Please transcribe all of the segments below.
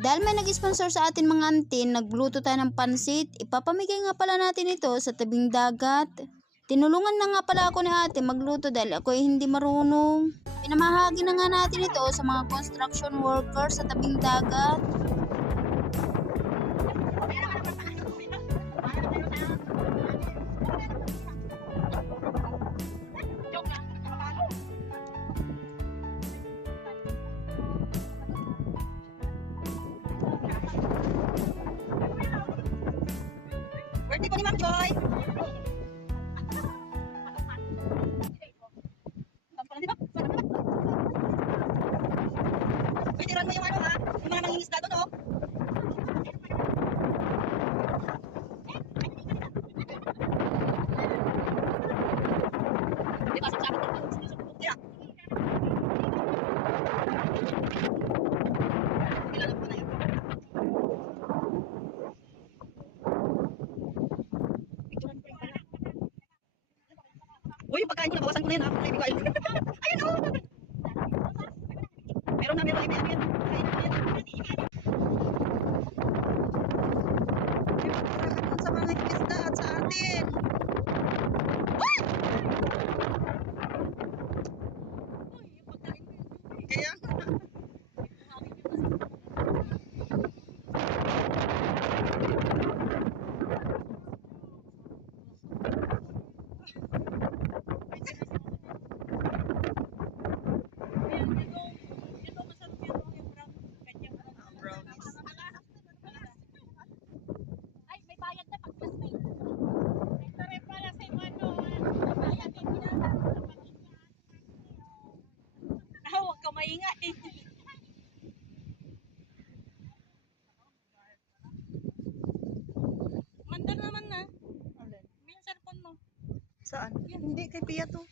Dahil may nag-sponsor sa atin mga auntie, nagluto tayo ng pansit. Ipapamigay nga pala natin ito sa tabing dagat. Tinulungan na nga pala ako ni ate magluto dahil ako ay hindi marunong. Pinamahagi na nga natin ito sa mga construction workers sa tabing dagat. Birthday po ni Ma'am Joy. Uy, tiran mo yung ano ha? Yung mga mangingisda doon, oh. Di ba, sa akin ito? Yeah. Kilala mo na yun. Uy, pagkain ko na, bawasan ko na yan ha. Ay, bigay. Ayun, oh. Meron na, meron. Ayun. Sa mga isda at sa atin. Kaya huwag ka maingay. Mandar naman na. May cellphone mo. Saan? Yan. Hindi, kay Pia to.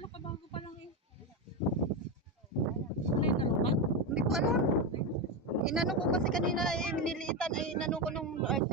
Wala ka, bago pa lang eh. Hindi nalubat? Hindi ko alam. Inano ko kasi kanina eh, niliitan ay inano ko nung light.